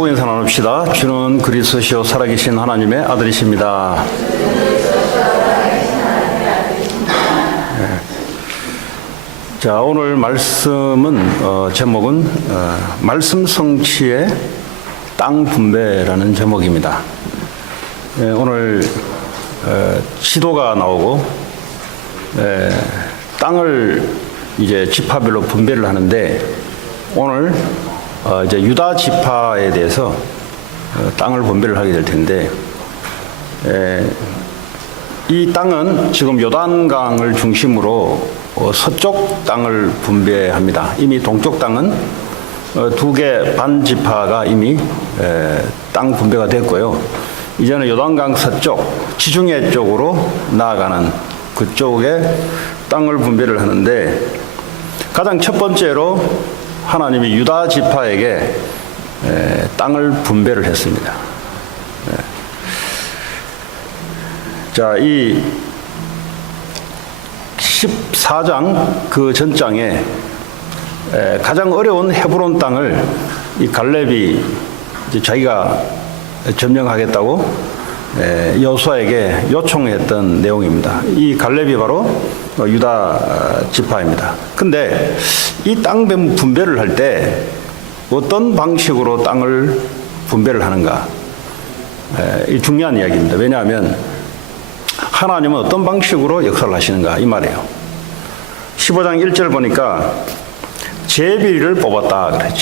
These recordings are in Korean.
축복 인사 나눕시다. 주는 그리스도시요 살아계신 하나님의 아들이십니다. 자, 오늘 말씀은 제목은 말씀 성취의 땅 분배라는 제목입니다. 오늘 지도가 나오고 땅을 이제 지파별로 분배를 하는데 오늘 이제 유다 지파에 대해서 땅을 분배를 하게 될 텐데 이 땅은 지금 요단강을 중심으로 서쪽 땅을 분배합니다. 이미 동쪽 땅은 두 개 반 지파가 이미 땅 분배가 됐고요. 이제는 요단강 서쪽 지중해 쪽으로 나아가는 그쪽에 땅을 분배를 하는데 가장 첫 번째로 하나님이 유다 지파에게 땅을 분배를 했습니다. 자, 이 14장 그 전장에 가장 어려운 헤브론 땅을 이 갈렙이 이제 자기가 점령하겠다고 여호수아에게 요청했던 내용입니다. 이 갈렙이 바로 유다 지파입니다. 근데 이 땅 분배를 할 때 어떤 방식으로 땅을 분배를 하는가? 이 중요한 이야기입니다. 왜냐하면 하나님은 어떤 방식으로 역사를 하시는가 이 말이에요. 15장 1절 보니까 제비를 뽑았다 그래.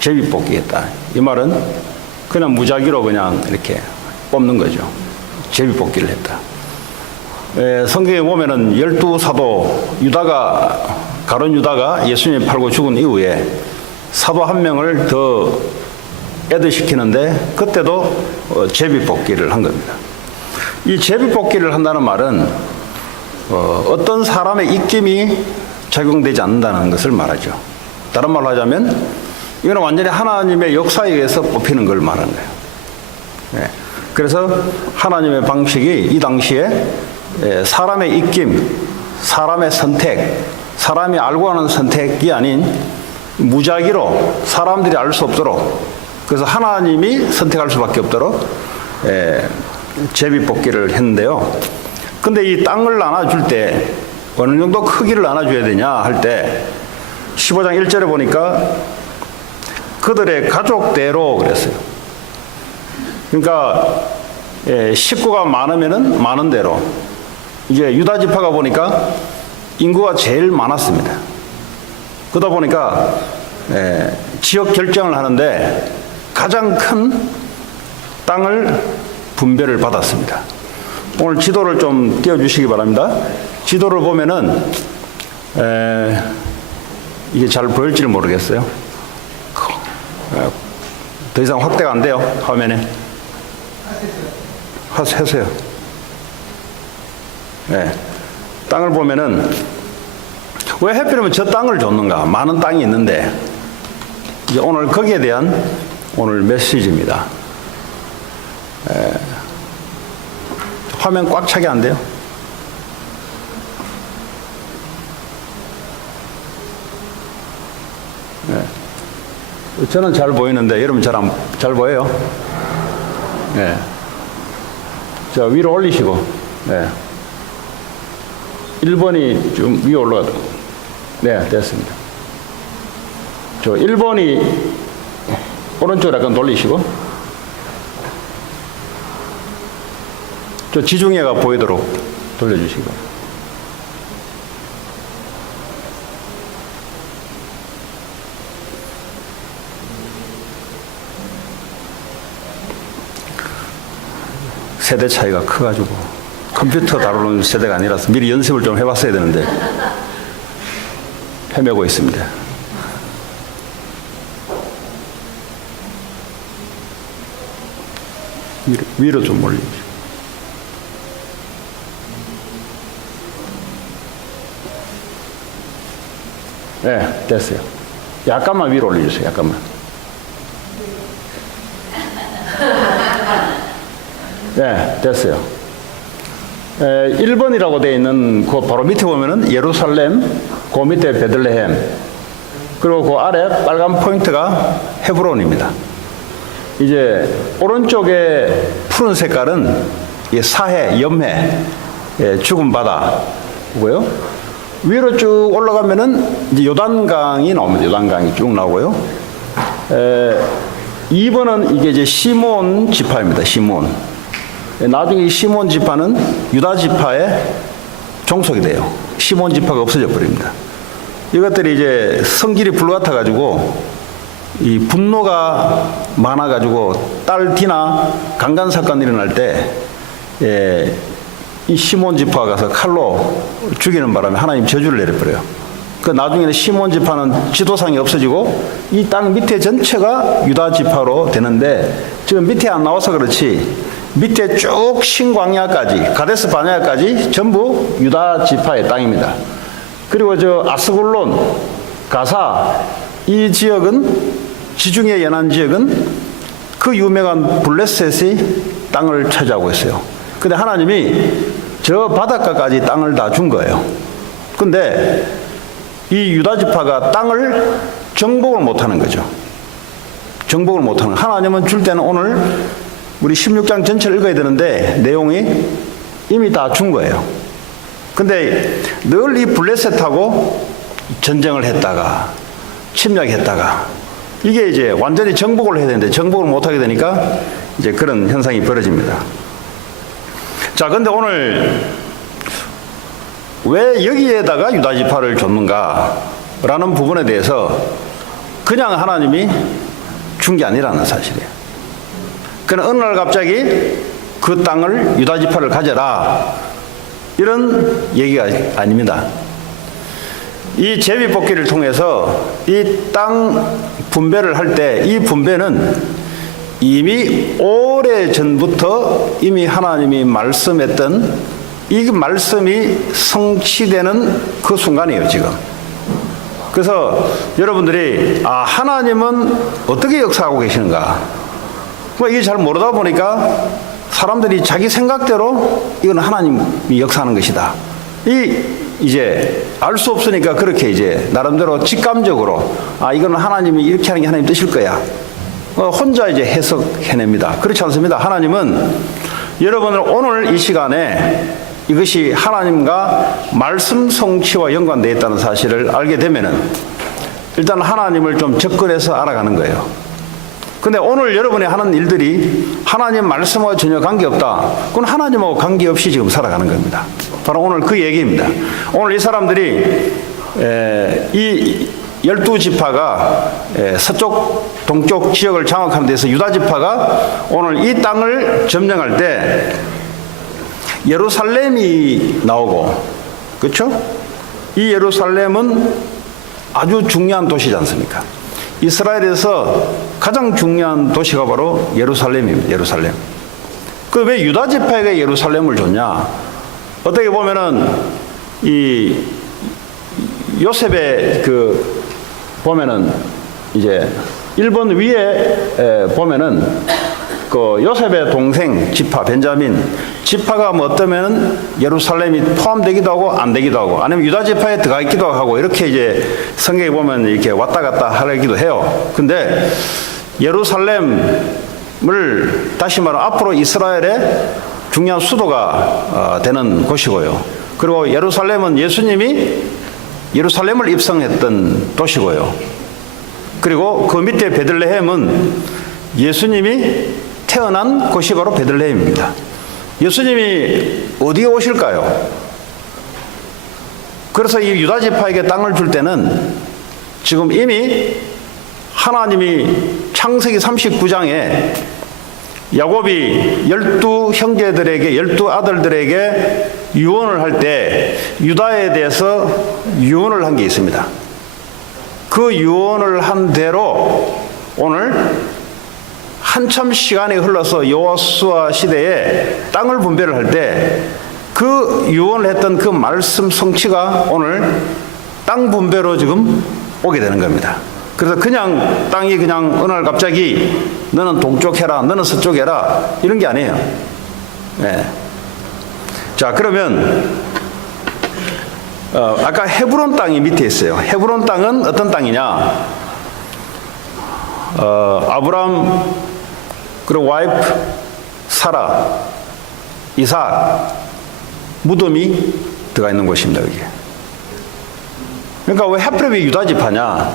제비 뽑기겠다. 이 말은 그냥 무작위로 그냥 이렇게 뽑는 거죠. 제비 뽑기를 했다. 성경에 보면은 12사도 가룟 유다가 예수님 팔고 죽은 이후에 사도 한 명을 더 애드시키는데 그때도 제비 뽑기를 한 겁니다. 이 제비 뽑기를 한다는 말은 어떤 사람의 입김이 적용되지 않는다는 것을 말하죠. 다른 말로 하자면 이건 완전히 하나님의 역사에 의해서 뽑히는 걸 말하는 거예요. 그래서 하나님의 방식이 이 당시에 사람의 입김, 사람의 선택, 사람이 알고 하는 선택이 아닌 무작위로 사람들이 알 수 없도록, 그래서 하나님이 선택할 수밖에 없도록 제비 뽑기를 했는데요. 근데 이 땅을 나눠줄 때 어느 정도 크기를 나눠줘야 되냐 할 때 15장 1절에 보니까 그들의 가족대로 그랬어요. 그러니까 식구가 많으면은 많은 대로. 이제 유다 지파가 보니까 인구가 제일 많았습니다. 그러다 보니까 지역 결정을 하는데 가장 큰 땅을 분배를 받았습니다. 오늘 지도를 좀 띄워주시기 바랍니다. 지도를 보면은 이게 잘 보일지를 모르겠어요. 더 이상 확대가 안 돼요. 화면에 해서요. 땅을 보면은 왜 하필이면 저 땅을 줬는가? 많은 땅이 있는데 이제 오늘 거기에 대한 오늘 메시지입니다. 화면 꽉 차게 안 돼요? 저는 잘 보이는데 여러분 잘 보여요? 자, 위로 올리시고 1번이 좀 위에 올라가도 됐습니다. 저 1번이 오른쪽으로 약간 돌리시고 저 지중해가 보이도록 돌려주시고 세대 차이가 커가지고 컴퓨터 다루는 세대가 아니라서 미리 연습을 좀 해봤어야 되는데 헤매고 있습니다. 위로 좀 올려주세요. 됐어요. 약간만 위로 올려주세요. 약간만. 됐어요. 1번이라고 되어 있는 그 바로 밑에 보면은 예루살렘, 그 밑에 베들레헴, 그리고 그 아래 빨간 포인트가 헤브론입니다. 이제 오른쪽에 푸른 색깔은 사해, 염해, 죽은 바다고요. 위로 쭉 올라가면은 이제 요단강이 나옵니다. 요단강이 쭉 나오고요. 2번은 이게 이제 시몬 지파입니다. 시몬. 나중에 이 시몬 지파는 유다 지파에 종속이 돼요. 시몬 지파가 없어져 버립니다. 이것들이 이제 성질이 불같아 가지고 이 분노가 많아 가지고 딸 디나 강간 사건이 일어날 때 이 시몬 지파가 가서 칼로 죽이는 바람에 하나님 저주를 내려버려요. 그 나중에는 시몬 지파는 지도상이 없어지고 이 땅 밑에 전체가 유다 지파로 되는데 지금 밑에 안 나와서 그렇지 밑에 쭉 신광야까지 가데스 바네아까지 전부 유다 지파의 땅입니다. 그리고 저 아스글론, 가사 이 지역은 지중해 연안 지역은 그 유명한 블레셋이 땅을 차지하고 있어요. 근데 하나님이 저 바닷가까지 땅을 다 준 거예요. 근데 이 유다 지파가 땅을 정복을 못하는 거죠. 정복을 못하는. 하나님은 줄 때는 오늘 우리 16장 전체를 읽어야 되는데 내용이 이미 다 준 거예요. 근데 늘 이 블레셋하고 전쟁을 했다가 침략했다가 이게 이제 완전히 정복을 해야 되는데 정복을 못하게 되니까 이제 그런 현상이 벌어집니다. 자, 근데 오늘 왜 여기에다가 유다 지파를 줬는가라는 부분에 대해서 그냥 하나님이 준 게 아니라는 사실이에요. 그러나 어느 날 갑자기 그 땅을 유다 지파를 가져라 이런 얘기가 아닙니다. 이 제비뽑기를 통해서 이 땅 분배를 할 때 이 분배는 이미 오래 전부터 이미 하나님이 말씀했던 이 말씀이 성취되는 그 순간이에요, 지금. 그래서 여러분들이 하나님은 어떻게 역사하고 계시는가? 이게 잘 모르다 보니까 사람들이 자기 생각대로 이건 하나님이 역사하는 것이다. 이제 알 수 없으니까 그렇게 이제 나름대로 직감적으로 이건 하나님이 이렇게 하는 게 하나님 뜻일 거야. 혼자 이제 해석해냅니다. 그렇지 않습니다. 하나님은 여러분을 오늘 이 시간에 이것이 하나님과 말씀 성취와 연관되어 있다는 사실을 알게 되면은 일단 하나님을 좀 접근해서 알아가는 거예요. 근데 오늘 여러분이 하는 일들이 하나님 말씀과 전혀 관계없다. 그건 하나님하고 관계없이 지금 살아가는 겁니다. 바로 오늘 그 얘기입니다. 오늘 이 사람들이 이 12지파가 서쪽 동쪽 지역을 장악하는 데서 유다 지파가 오늘 이 땅을 점령할 때 예루살렘이 나오고, 그렇죠? 이 예루살렘은 아주 중요한 도시지 않습니까? 이스라엘에서 가장 중요한 도시가 바로 예루살렘입니다. 예루살렘. 그 왜 유다 지파에게 예루살렘을 줬냐? 어떻게 보면은 이 요셉의 보면은 이제 1번 위에 보면은 그 요셉의 동생 지파 벤자민 지파가 뭐 어떠면 예루살렘이 포함되기도 하고 안 되기도 하고 아니면 유다 지파에 들어가 있기도 하고 이렇게 이제 성경에 보면 이렇게 왔다 갔다 하기도 해요. 근데 예루살렘을 다시 말하면 앞으로 이스라엘의 중요한 수도가 되는 곳이고요. 그리고 예루살렘은 예수님이 예루살렘을 입성했던 도시고요. 그리고 그 밑에 베들레헴은 예수님이 태어난 곳이 바로 베들레헴입니다. 예수님이 어디에 오실까요? 그래서 이 유다 지파에게 땅을 줄 때는 지금 이미 하나님이 창세기 39장에 야곱이 12 형제들에게 12 아들들에게 유언을 할 때 유다에 대해서 유언을 한 게 있습니다. 그 유언을 한 대로 오늘 한참 시간이 흘러서 여호수아 시대에 땅을 분배를 할 때 그 유언을 했던 그 말씀 성취가 오늘 땅 분배로 지금 오게 되는 겁니다. 그래서 그냥 땅이 그냥 어느 날 갑자기 너는 동쪽 해라, 너는 서쪽 해라 이런 게 아니에요. 네. 자, 그러면 아까 헤브론 땅이 밑에 있어요. 헤브론 땅은 어떤 땅이냐? 아브람 그리고 와이프 사라, 이삭 무덤이 들어가 있는 곳입니다. 여기. 그러니까 왜 하필 유다 지파냐?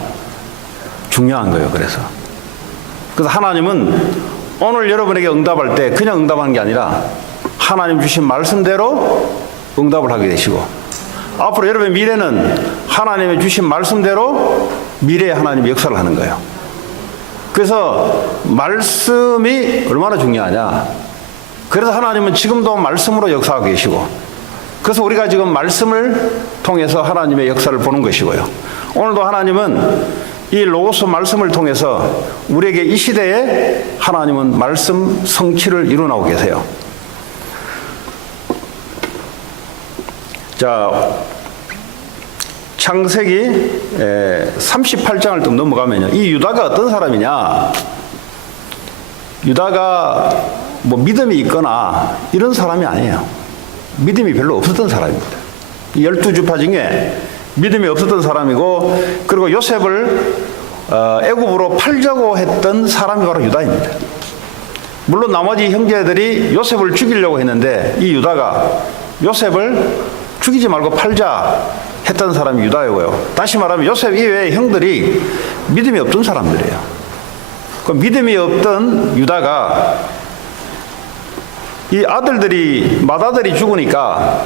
중요한 거예요. 그래서 하나님은 오늘 여러분에게 응답할 때 그냥 응답하는 게 아니라 하나님 주신 말씀대로 응답을 하게 되시고, 앞으로 여러분의 미래는 하나님의 주신 말씀대로 미래에 하나님이 역사를 하는 거예요. 그래서 말씀이 얼마나 중요하냐. 그래서 하나님은 지금도 말씀으로 역사하고 계시고, 그래서 우리가 지금 말씀을 통해서 하나님의 역사를 보는 것이고요. 오늘도 하나님은 이 로고스 말씀을 통해서 우리에게 이 시대에 하나님은 말씀 성취를 이루어나고 계세요. 자, 창세기 38장을 좀 넘어가면요. 이 유다가 어떤 사람이냐? 유다가 뭐 믿음이 있거나 이런 사람이 아니에요. 믿음이 별로 없었던 사람입니다. 12지파 중에 믿음이 없었던 사람이고, 그리고 요셉을 애굽으로 팔자고 했던 사람이 바로 유다입니다. 물론 나머지 형제들이 요셉을 죽이려고 했는데 이 유다가 요셉을 죽이지 말고 팔자 했던 사람이 유다이고요. 다시 말하면 요셉 이외의 형들이 믿음이 없던 사람들이에요. 그 믿음이 없던 유다가 이 맏아들이 죽으니까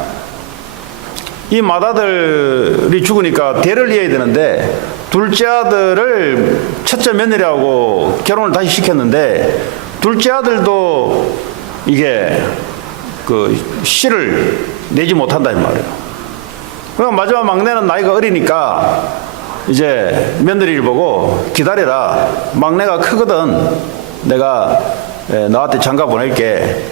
이 맏아들이 죽으니까 대를 이어야 되는데 둘째 아들을 첫째 며느리하고 결혼을 다시 시켰는데 둘째 아들도 이게 그 씨를 내지 못한다 이 말이에요. 그러니까 마지막 막내는 나이가 어리니까 이제 며느리를 보고 기다려라. 막내가 크거든. 내가 너한테 장가 보낼게.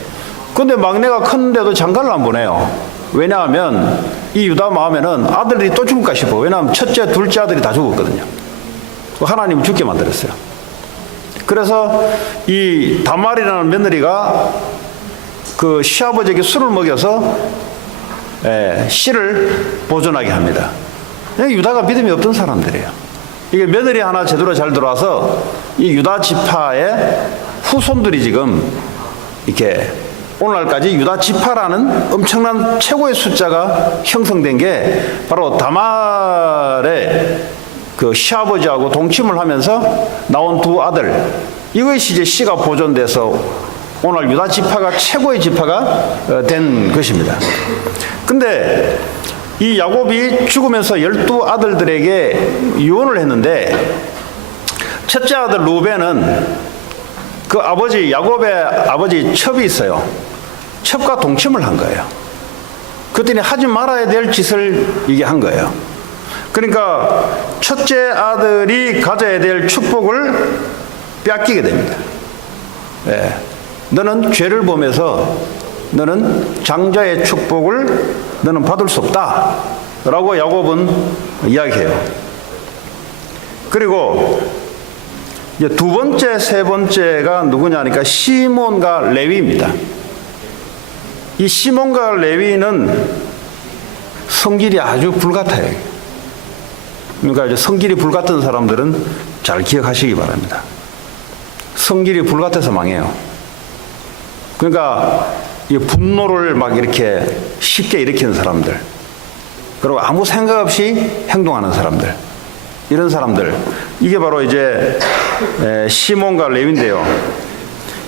근데 막내가 컸는데도 장가를 안 보내요. 왜냐하면 이 유다 마음에는 아들들이 또 죽을까 싶어. 왜냐하면 첫째, 둘째 아들이 다 죽었거든요. 하나님은 죽게 만들었어요. 그래서 이 다말이라는 며느리가 그 시아버지에게 술을 먹여서 씨를 보존하게 합니다. 유다가 믿음이 없던 사람들이에요. 이게 며느리 하나 제대로 잘 들어와서 이 유다 지파의 후손들이 지금 이렇게 오늘날까지 유다 지파라는 엄청난 최고의 숫자가 형성된 게 바로 다말의 그 시아버지하고 동침을 하면서 나온 두 아들, 이것이 이제 씨가 보존돼서 오늘 유다 지파가 최고의 지파가 된 것입니다. 근데 이 야곱이 죽으면서 12아들들에게 유언을 했는데 첫째 아들 루벤은 그 아버지 야곱의 아버지 첩이 있어요. 첩과 동침을 한 거예요. 그랬더니 하지 말아야 될 짓을 이게 한 거예요. 그러니까 첫째 아들이 가져야 될 축복을 빼앗기게 됩니다. 너는 죄를 범해서 너는 장자의 축복을 너는 받을 수 없다 라고 야곱은 이야기해요. 그리고 이제 두 번째, 세 번째가 누구냐 하니까 시몬과 레위입니다. 이 시몬과 레위는 성질이 아주 불같아요. 그러니까 이제 성질이 불같은 사람들은 잘 기억하시기 바랍니다. 성질이 불같아서 망해요. 그러니까 이 분노를 막 이렇게 쉽게 일으키는 사람들, 그리고 아무 생각 없이 행동하는 사람들, 이런 사람들, 이게 바로 이제 시몬과 레위인데요.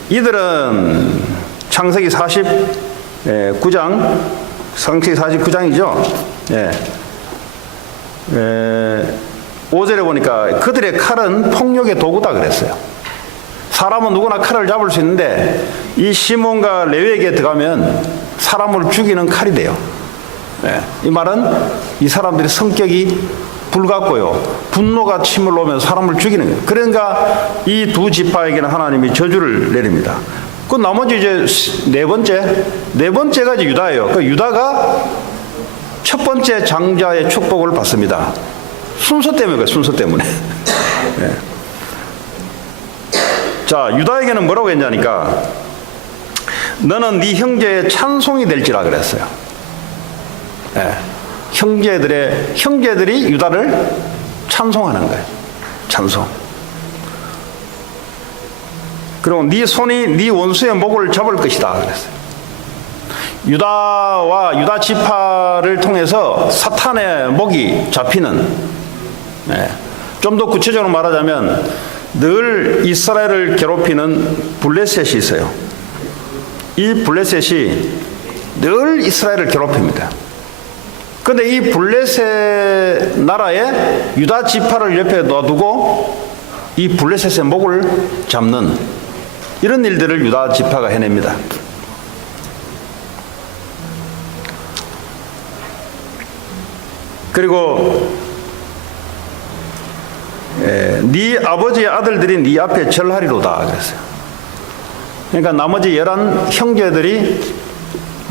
이들은 창세기 49장, 창세기 49장이죠. 5절에 보니까 그들의 칼은 폭력의 도구다 그랬어요. 사람은 누구나 칼을 잡을 수 있는데 이 시몬과 레위에게 들어가면 사람을 죽이는 칼이 돼요. 이 말은 이 사람들의 성격이 불같고요, 분노가 침을 놓으면 사람을 죽이는 거예요. 그러니까 이 두 지파에게는 하나님이 저주를 내립니다. 그 나머지 이제 네 번째가 이제 유다예요. 그 유다가 첫 번째 장자의 축복을 받습니다. 순서 때문에, 순서 때문에. 자, 유다에게는 뭐라고 했냐니까 너는 네 형제의 찬송이 될지라 그랬어요. 형제들이 유다를 찬송하는 거예요. 찬송. 그리고 네 손이 네 원수의 목을 잡을 것이다 그랬어요. 유다와 유다 지파를 통해서 사탄의 목이 잡히는, 좀 더 구체적으로 말하자면 늘 이스라엘을 괴롭히는 블레셋이 있어요. 이 블레셋이 늘 이스라엘을 괴롭힙니다. 그런데 이 블레셋 나라에 유다 지파를 옆에 놔두고 이 블레셋의 목을 잡는 이런 일들을 유다 지파가 해냅니다. 그리고 네 아버지의 아들들이 네 앞에 절하리로다 그랬어요. 그러니까 나머지 11 형제들이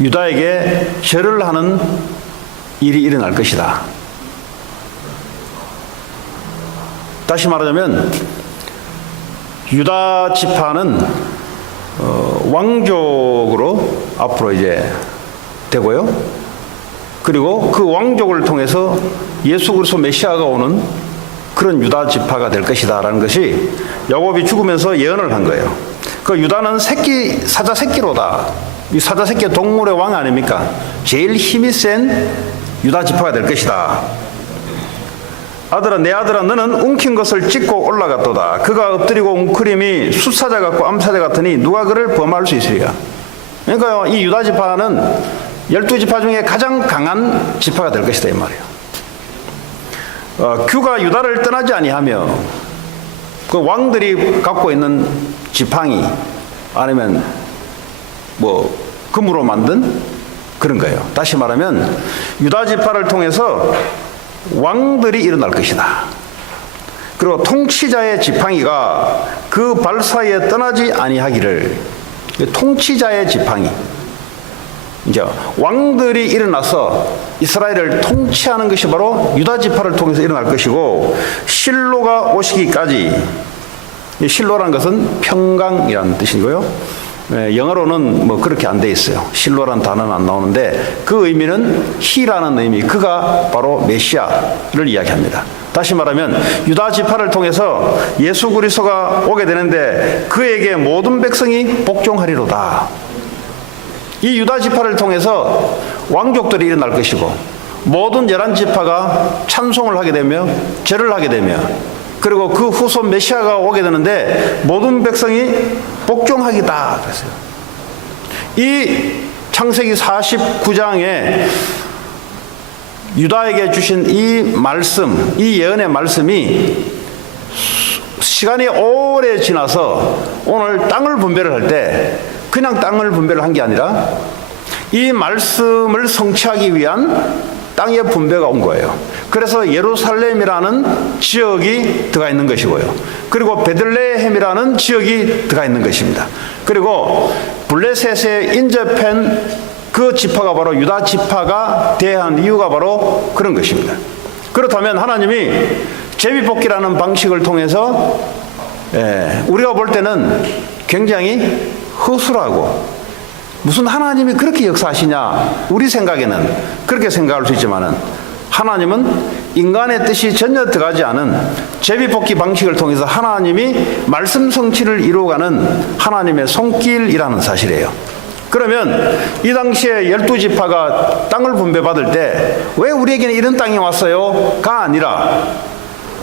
유다에게 절을 하는 일이 일어날 것이다. 다시 말하자면 유다 지파는 왕족으로 앞으로 이제 되고요. 그리고 그 왕족을 통해서 예수 그리스도 메시아가 오는 그런 유다 지파가 될 것이다라는 것이 야곱이 죽으면서 예언을 한 거예요. 그 유다는 사자 새끼로다. 이 사자 새끼 동물의 왕 아닙니까? 제일 힘이 센 유다 지파가 될 것이다. 아들아, 내 아들아, 너는 움킨 것을 찢고 올라갔도다. 그가 엎드리고 웅크림이 숫사자 같고 암사자 같으니 누가 그를 범할 수 있으리까? 그러니까 이 유다 지파는 12지파 중에 가장 강한 지파가 될 것이다 이 말이에요. 규가 유다를 떠나지 아니하며 그 왕들이 갖고 있는 지팡이 아니면 뭐 금으로 만든 그런 거예요. 다시 말하면 유다 지파를 통해서 왕들이 일어날 것이다. 그리고 통치자의 지팡이가 그 발 사이에 떠나지 아니하기를. 통치자의 지팡이, 이제 왕들이 일어나서 이스라엘을 통치하는 것이 바로 유다 지파를 통해서 일어날 것이고, 실로가 오시기까지, 실로라는 것은 평강이라는 뜻이고요. 영어로는 뭐 그렇게 안 돼 있어요. 실로라는 단어는 안 나오는데 그 의미는 희라는 의미, 그가 바로 메시아를 이야기합니다. 다시 말하면 유다 지파를 통해서 예수 그리스도가 오게 되는데 그에게 모든 백성이 복종하리로다. 이 유다 지파를 통해서 왕족들이 일어날 것이고 모든 11지파가 찬송을 하게 되며 절을 하게 되며 그리고 그 후손 메시아가 오게 되는데 모든 백성이 복종하기다 그랬어요. 이 창세기 49장에 유다에게 주신 이 말씀, 이 예언의 말씀이 시간이 오래 지나서 오늘 땅을 분배를 할 때 그냥 땅을 분배를 한 게 아니라 이 말씀을 성취하기 위한 땅의 분배가 온 거예요. 그래서 예루살렘이라는 지역이 들어가 있는 것이고요. 그리고 베들레헴이라는 지역이 들어가 있는 것입니다. 그리고 블레셋에 인접한 그 지파가 바로 유다 지파가 대한 이유가 바로 그런 것입니다. 그렇다면 하나님이 제비뽑기라는 방식을 통해서 우리가 볼 때는 굉장히 허술하고 무슨 하나님이 그렇게 역사하시냐, 우리 생각에는 그렇게 생각할 수 있지만은 하나님은 인간의 뜻이 전혀 들어가지 않은 제비뽑기 방식을 통해서 하나님이 말씀 성취를 이루어가는 하나님의 손길이라는 사실이에요. 그러면 이 당시에 12지파가 땅을 분배받을 때 왜 우리에게는 이런 땅이 왔어요?가 아니라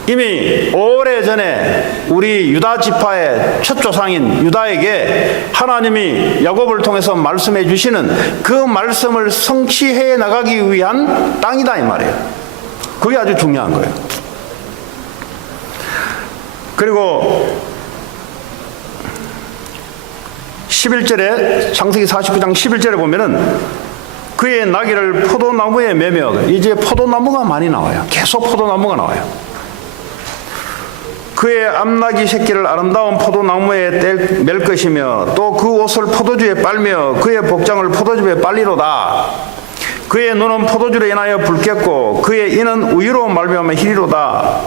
이미 오래전에 우리 유다 지파의 첫 조상인 유다에게 하나님이 야곱을 통해서 말씀해 주시는 그 말씀을 성취해 나가기 위한 땅이다 이 말이에요. 그게 아주 중요한 거예요. 그리고 11절에 창세기 49장 11절에 보면은 그의 나귀를 포도나무에 매며, 이제 포도나무가 많이 나와요. 계속 포도나무가 나와요. 그의 암나귀 새끼를 아름다운 포도나무에 맬 것이며 또 그 옷을 포도주에 빨며 그의 복장을 포도즙에 빨리로다. 그의 눈은 포도주로 인하여 붉겠고 그의 이는 우유로 말미암아 희리로다.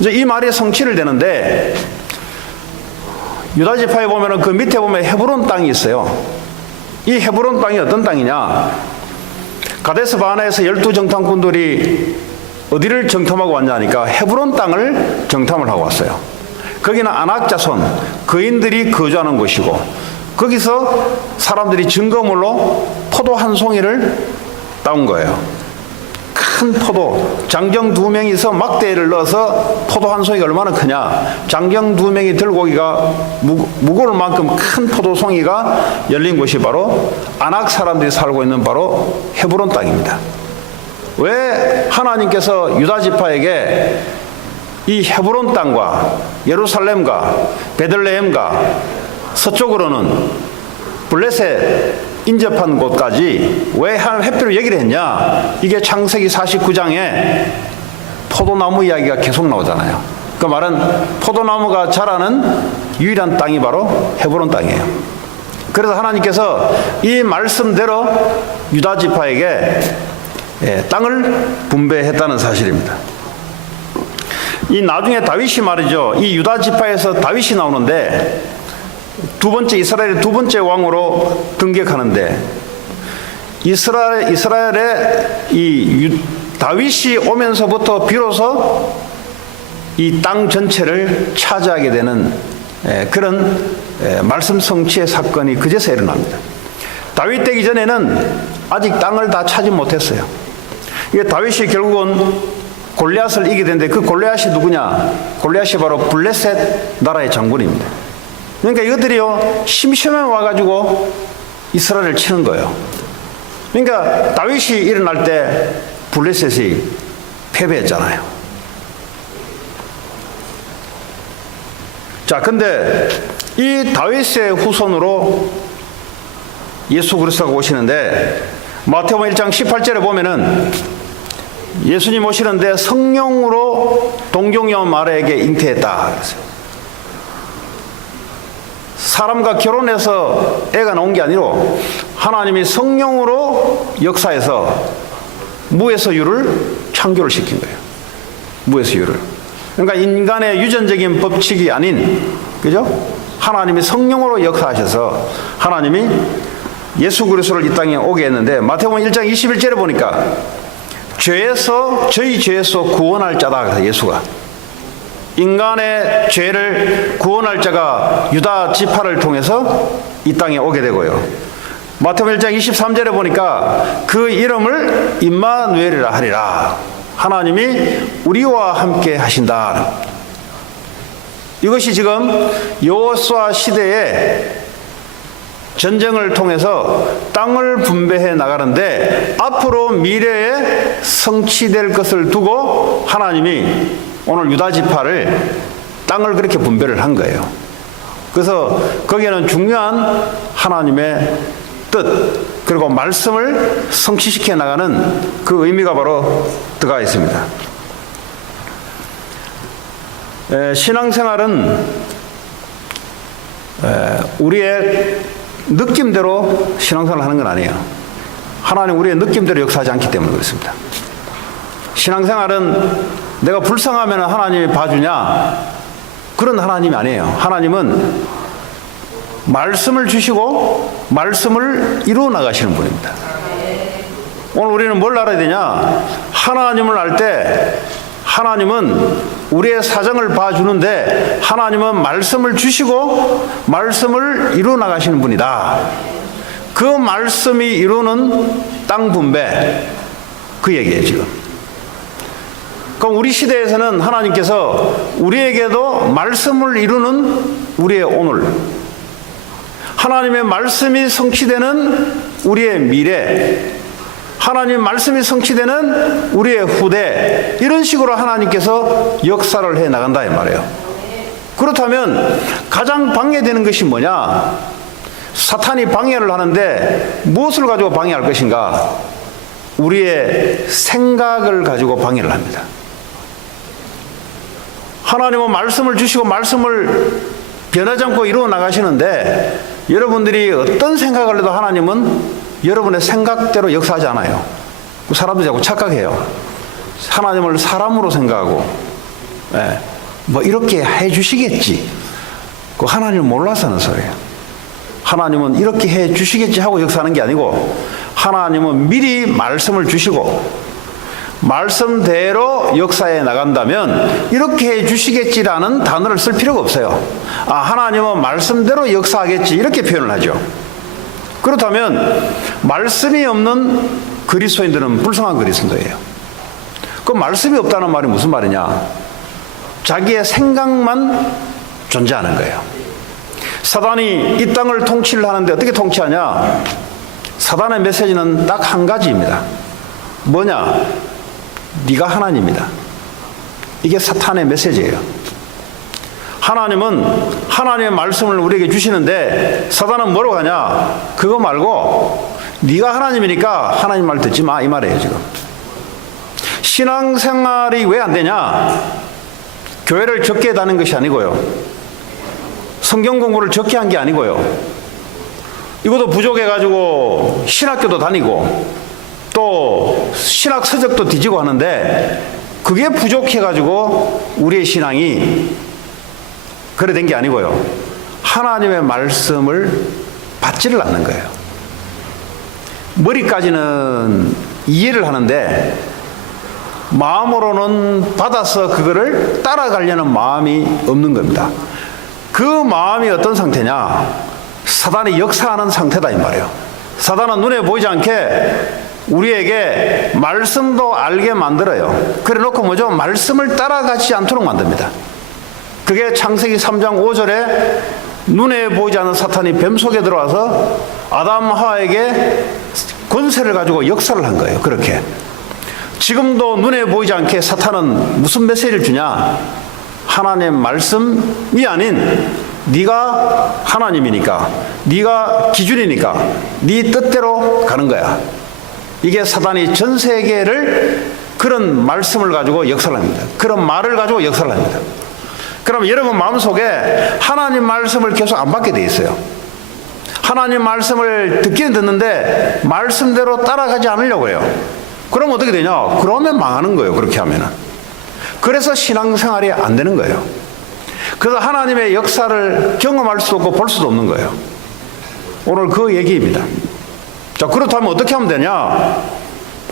이제 이 말이 성취를 되는데 유다 지파에 보면은 그 밑에 보면 헤브론 땅이 있어요. 이 헤브론 땅이 어떤 땅이냐? 가데스 바네에서 12정탐꾼들이 어디를 정탐하고 왔냐니까 헤브론 땅을 정탐을 하고 왔어요. 거기는 아낙 자손, 거인들이 거주하는 곳이고 거기서 사람들이 증거물로 포도 한 송이를 따온 거예요. 큰 포도, 장정 2명이서 막대를 넣어서 포도 한 송이가 얼마나 크냐, 장정 2명이 들고 오기가 무거울 만큼 큰 포도 송이가 열린 곳이 바로 아낙 사람들이 살고 있는 바로 헤브론 땅입니다. 왜 하나님께서 유다 지파에게 이 헤브론 땅과 예루살렘과 베들레헴과 서쪽으로는 블레셋 인접한 곳까지 왜 해필 얘기를 했냐? 이게 창세기 49장에 포도나무 이야기가 계속 나오잖아요. 그 말은 포도나무가 자라는 유일한 땅이 바로 헤브론 땅이에요. 그래서 하나님께서 이 말씀대로 유다 지파에게 땅을 분배했다는 사실입니다. 이 나중에 다윗이 말이죠. 이 유다 지파에서 다윗이 나오는데 이스라엘의 두 번째 왕으로 등극하는데 이스라엘의 다윗이 오면서부터 비로소 이 땅 전체를 차지하게 되는 그런 말씀 성취의 사건이 그제서 일어납니다. 다윗 되기 전에는 아직 땅을 다 차지 못했어요. 이게 다윗이 결국은 골리앗을 이기게 되는데 그 골리앗이 누구냐? 골리앗이 바로 블레셋 나라의 장군입니다. 그러니까 이것들이요 심심해 와가지고 이스라엘을 치는 거예요. 그러니까 다윗이 일어날 때 블레셋이 패배했잖아요. 자, 근데 이 다윗의 후손으로 예수 그리스도가 오시는데 마태복음 1장 18절에 보면은 예수님 오시는데 성령으로 동정녀 마리아에게 잉태했다 그랬어요. 사람과 결혼해서 애가 나온 게 아니라 하나님이 성령으로 역사해서 무에서 유를 창조를 시킨 거예요. 무에서 유를. 그러니까 인간의 유전적인 법칙이 아닌, 그죠? 하나님이 성령으로 역사하셔서 하나님이 예수 그리스도를 이 땅에 오게 했는데 마태복음 1장 21절에 보니까 저희 죄에서 구원할 자다. 그래서 예수가 인간의 죄를 구원할 자가 유다 지파를 통해서 이 땅에 오게 되고요. 마태복음 1장 23절에 보니까 그 이름을 임마누엘이라 하리라. 하나님이 우리와 함께 하신다. 이것이 지금 여호수아 시대에 전쟁을 통해서 땅을 분배해 나가는데 앞으로 미래에 성취될 것을 두고 하나님이 오늘 유다 지파를 땅을 그렇게 분배를 한 거예요. 그래서 거기에는 중요한 하나님의 뜻 그리고 말씀을 성취시켜 나가는 그 의미가 바로 들어가 있습니다. 신앙생활은 우리의 느낌대로 신앙생활을 하는 건 아니에요. 하나님 우리의 느낌대로 역사하지 않기 때문에 그렇습니다. 신앙생활은 내가 불쌍하면 하나님이 봐주냐? 그런 하나님이 아니에요. 하나님은 말씀을 주시고 말씀을 이루어 나가시는 분입니다. 오늘 우리는 뭘 알아야 되냐? 하나님을 알 때 하나님은 우리의 사정을 봐주는데 하나님은 말씀을 주시고 말씀을 이루어 나가시는 분이다. 그 말씀이 이루는 땅 분배 그 얘기예요 지금. 그럼 우리 시대에서는 하나님께서 우리에게도 말씀을 이루는 우리의 오늘, 하나님의 말씀이 성취되는 우리의 미래, 하나님의 말씀이 성취되는 우리의 후대, 이런 식으로 하나님께서 역사를 해 나간다 이 말이에요. 그렇다면 가장 방해되는 것이 뭐냐? 사탄이 방해를 하는데 무엇을 가지고 방해할 것인가? 우리의 생각을 가지고 방해를 합니다. 하나님은 말씀을 주시고 말씀을 변하지 않고 이루어 나가시는데 여러분들이 어떤 생각을 해도 하나님은 여러분의 생각대로 역사하지 않아요. 사람들이 자꾸 착각해요. 하나님을 사람으로 생각하고 뭐 이렇게 해주시겠지. 그 하나님을 몰라서 하는 소리예요. 하나님은 이렇게 해주시겠지 하고 역사하는 게 아니고 하나님은 미리 말씀을 주시고 말씀대로 역사에 나간다면 이렇게 해 주시겠지라는 단어를 쓸 필요가 없어요. 아, 하나님은 말씀대로 역사하겠지 이렇게 표현을 하죠. 그렇다면 말씀이 없는 그리스도인들은 불쌍한 그리스도예요. 그 말씀이 없다는 말이 무슨 말이냐? 자기의 생각만 존재하는 거예요. 사단이 이 땅을 통치를 하는데 어떻게 통치하냐? 사단의 메시지는 딱 한 가지입니다. 뭐냐? 네가 하나님이다. 이게 사탄의 메시지예요. 하나님은 하나님의 말씀을 우리에게 주시는데 사단은 뭐라고 하냐? 그거 말고 네가 하나님이니까 하나님 말 듣지 마 이 말이에요. 지금 신앙생활이 왜 안 되냐? 교회를 적게 다니는 것이 아니고요, 성경 공부를 적게 한 게 아니고요, 이것도 부족해가지고 신학교도 다니고 또 신학 서적도 뒤지고 하는데 그게 부족해가지고 우리의 신앙이 그래 된 게 아니고요, 하나님의 말씀을 받지를 않는 거예요. 머리까지는 이해를 하는데 마음으로는 받아서 그거를 따라가려는 마음이 없는 겁니다. 그 마음이 어떤 상태냐? 사단이 역사하는 상태다 이 말이에요. 사단은 눈에 보이지 않게 우리에게 말씀도 알게 만들어요. 그래 놓고 뭐죠? 말씀을 따라가지 않도록 만듭니다. 그게 창세기 3장 5절에 눈에 보이지 않는 사탄이 뱀 속에 들어와서 아담 하와에게 권세를 가지고 역사를 한 거예요. 그렇게 지금도 눈에 보이지 않게 사탄은 무슨 메시지를 주냐? 하나님의 말씀이 아닌 네가 하나님이니까, 네가 기준이니까 네 뜻대로 가는 거야. 이게 사단이 전 세계를 그런 말씀을 가지고 역사를 합니다. 그런 말을 가지고 역사를 합니다. 그럼 여러분 마음속에 하나님 말씀을 계속 안 받게 돼 있어요. 하나님 말씀을 듣기는 듣는데 말씀대로 따라가지 않으려고 해요. 그럼 어떻게 되냐? 그러면 망하는 거예요. 그렇게 하면은. 그래서 신앙생활이 안 되는 거예요. 그래서 하나님의 역사를 경험할 수도 없고 볼 수도 없는 거예요. 오늘 그 얘기입니다. 자, 그렇다면 어떻게 하면 되냐?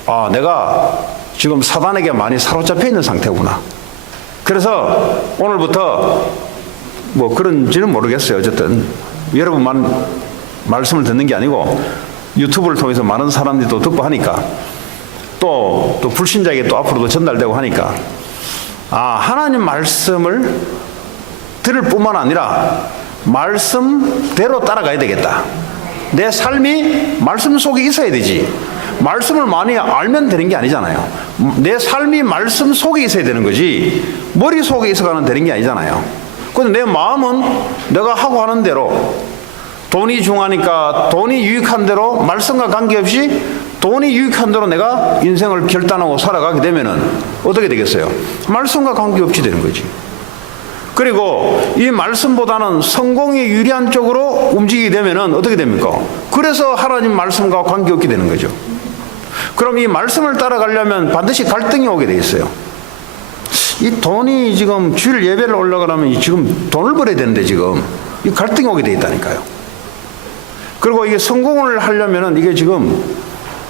아, 내가 지금 사단에게 많이 사로잡혀 있는 상태구나. 그래서 오늘부터 뭐 그런지는 모르겠어요. 어쨌든 여러분만 말씀을 듣는 게 아니고 유튜브를 통해서 많은 사람들이 또 듣고 하니까 또 불신자에게 또 앞으로도 전달되고 하니까 아, 하나님 말씀을 들을 뿐만 아니라 말씀대로 따라가야 되겠다. 내 삶이 말씀 속에 있어야 되지. 말씀을 많이 알면 되는 게 아니잖아요. 내 삶이 말씀 속에 있어야 되는 거지 머릿속에 있어가는 되는 게 아니잖아요. 그런데 내 마음은 내가 하고 하는 대로, 돈이 중하니까 돈이 유익한 대로 말씀과 관계없이 돈이 유익한 대로 내가 인생을 결단하고 살아가게 되면은 어떻게 되겠어요? 말씀과 관계없이 되는 거지. 그리고 이 말씀보다는 성공에 유리한 쪽으로 움직이게 되면은 어떻게 됩니까? 그래서 하나님 말씀과 관계없게 되는 거죠. 그럼 이 말씀을 따라가려면 반드시 갈등이 오게 돼 있어요. 이 돈이 지금 주일 예배를 올라가려면 지금 돈을 벌어야 되는데 지금 이 갈등이 오게 돼 있다니까요. 그리고 이게 성공을 하려면은 이게 지금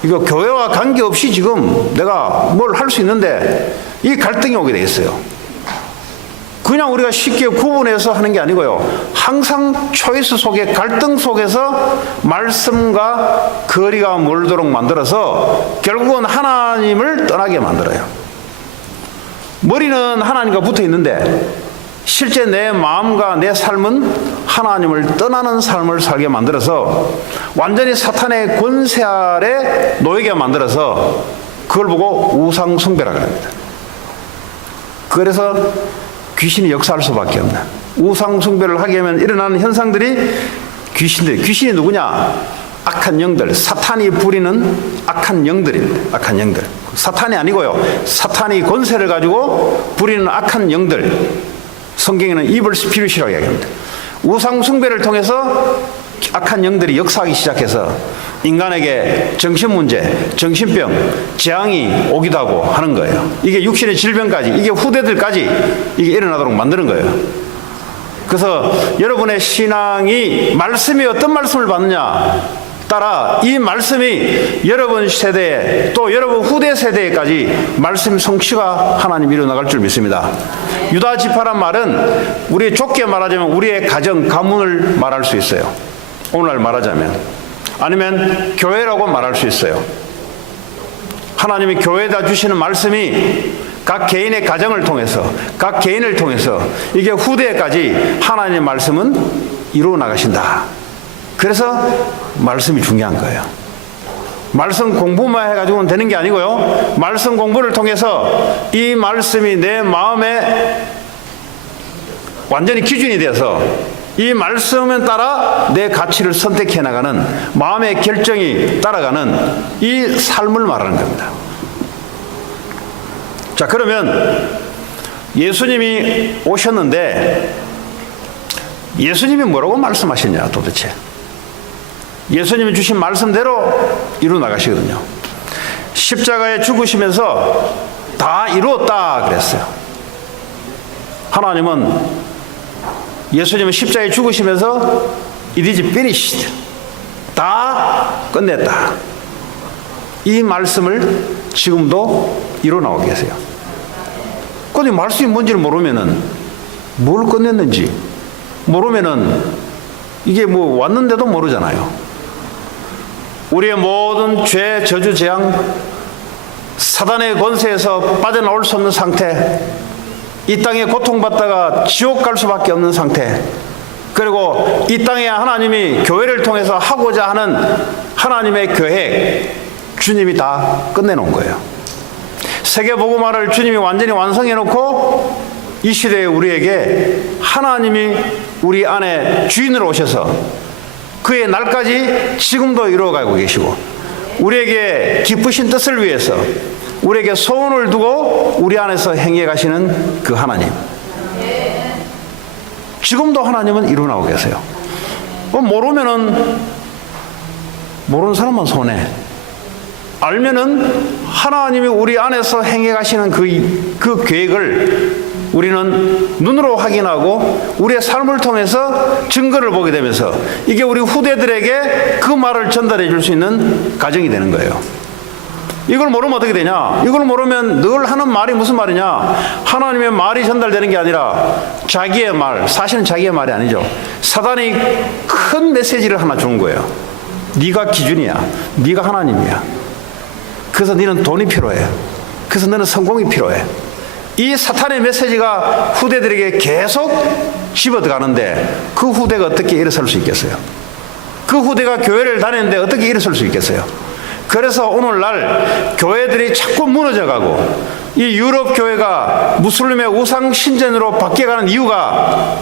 이거 교회와 관계없이 지금 내가 뭘 할 수 있는데 이 갈등이 오게 돼 있어요. 그냥 우리가 쉽게 구분해서 하는 게 아니고요, 항상 초이스 속에, 갈등 속에서 말씀과 거리가 멀도록 만들어서 결국은 하나님을 떠나게 만들어요. 머리는 하나님과 붙어 있는데 실제 내 마음과 내 삶은 하나님을 떠나는 삶을 살게 만들어서 완전히 사탄의 권세 아래 놓이게 만들어서 그걸 보고 우상 숭배라고 합니다. 그래서 귀신이 역사할 수밖에 없나. 우상 숭배를 하게 하면 일어나는 현상들이 귀신이 누구냐? 악한 영들, 사탄이 부리는 악한 영들입니다. 악한 영들. 사탄이 아니고요, 사탄이 권세를 가지고 부리는 악한 영들, 성경에는 evil spirit이라고 이야기합니다. 우상 숭배를 통해서 악한 영들이 역사하기 시작해서 인간에게 정신문제, 정신병, 재앙이 오기도 하고 하는 거예요. 이게 육신의 질병까지, 이게 후대들까지 이게 일어나도록 만드는 거예요. 그래서 여러분의 신앙이 말씀이 어떤 말씀을 받느냐? 따라 이 말씀이 여러분 세대에 또 여러분 후대 세대에까지 말씀 성취가 하나님 이루어나갈 줄 믿습니다. 유다 지파란 말은 우리 좁게 말하자면 우리의 가정, 가문을 말할 수 있어요. 오늘날 말하자면. 아니면 교회라고 말할 수 있어요. 하나님이 교회에다 주시는 말씀이 각 개인의 가정을 통해서, 각 개인을 통해서 이게 후대까지 하나님의 말씀은 이루어 나가신다. 그래서 말씀이 중요한 거예요. 말씀 공부만 해가지고는 되는 게 아니고요. 말씀 공부를 통해서 이 말씀이 내 마음에 완전히 기준이 되어서 이 말씀에 따라 내 가치를 선택해 나가는 마음의 결정이 따라가는 이 삶을 말하는 겁니다. 자, 그러면 예수님이 오셨는데 예수님이 뭐라고 말씀하셨냐 도대체. 예수님이 주신 말씀대로 이루어 나가시거든요. 십자가에 죽으시면서 다 이루었다 그랬어요. 하나님은 예수님은 십자가에 죽으시면서 It is finished. 다 끝냈다. 이 말씀을 지금도 이루어 나오고 계세요. 근데 말씀이 뭔지를 모르면은 뭘 끝냈는지 모르면은 이게 뭐 왔는데도 모르잖아요. 우리의 모든 죄, 저주, 재앙, 사단의 권세에서 빠져나올 수 없는 상태, 이 땅에 고통받다가 지옥 갈 수밖에 없는 상태, 그리고 이 땅에 하나님이 교회를 통해서 하고자 하는 하나님의 계획, 주님이 다 끝내놓은 거예요. 세계복음화를 주님이 완전히 완성해놓고 이 시대에 우리에게 하나님이 우리 안에 주인으로 오셔서 그의 날까지 지금도 이루어가고 계시고 우리에게 기쁘신 뜻을 위해서 우리에게 소원을 두고 우리 안에서 행해 가시는 그 하나님, 지금도 하나님은 이루어나오고 계세요. 모르면은 모르는 사람만 손해, 알면은 하나님이 우리 안에서 행해 가시는 그 계획을 우리는 눈으로 확인하고 우리의 삶을 통해서 증거를 보게 되면서 이게 우리 후대들에게 그 말을 전달해 줄 수 있는 가정이 되는 거예요. 이걸 모르면 어떻게 되냐? 이걸 모르면 늘 하는 말이 무슨 말이냐? 하나님의 말이 전달되는 게 아니라 자기의 말, 사실은 자기의 말이 아니죠. 사단이 큰 메시지를 하나 주는 거예요. 네가 기준이야. 네가 하나님이야. 그래서 너는 돈이 필요해. 그래서 너는 성공이 필요해. 이 사탄의 메시지가 후대들에게 계속 집어들어가는데 그 후대가 어떻게 일어설 수 있겠어요? 그 후대가 교회를 다니는데 어떻게 일어설 수 있겠어요? 그래서 오늘날 교회들이 자꾸 무너져가고 이 유럽 교회가 무슬림의 우상 신전으로 바뀌어가는 이유가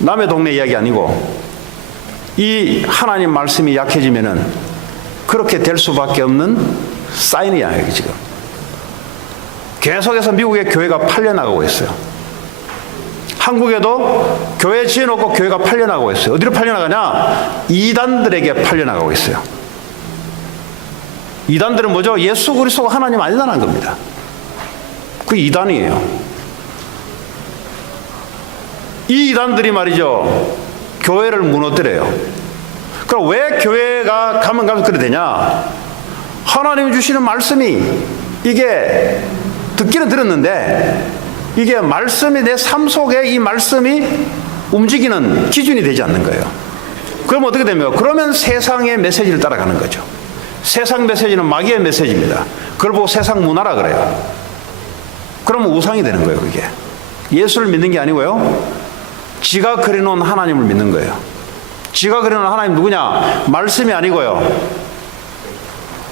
남의 동네 이야기 아니고 이 하나님 말씀이 약해지면은 그렇게 될 수밖에 없는 사인이야. 여기 지금 계속해서 미국의 교회가 팔려나가고 있어요. 한국에도 교회 지어놓고 교회가 팔려나가고 있어요. 어디로 팔려나가냐? 이단들에게 팔려나가고 있어요. 이단들은 뭐죠? 예수 그리스도가 하나님 아니다라는 겁니다. 그 이단이에요. 이 이단들이 말이죠, 교회를 무너뜨려요. 그럼 왜 교회가 가면 갈수록 그래 되냐? 하나님이 주시는 말씀이 이게 듣기는 들었는데 이게 말씀이 내 삶 속에 이 말씀이 움직이는 기준이 되지 않는 거예요. 그럼 어떻게 됩니까? 그러면 세상의 메시지를 따라가는 거죠. 세상 메시지는 마귀의 메시지입니다. 그걸 보고 세상 문화라 그래요. 그러면 우상이 되는 거예요. 그게 예수를 믿는 게 아니고요, 지가 그려놓은 하나님을 믿는 거예요. 지가 그려놓은 하나님 누구냐? 말씀이 아니고요,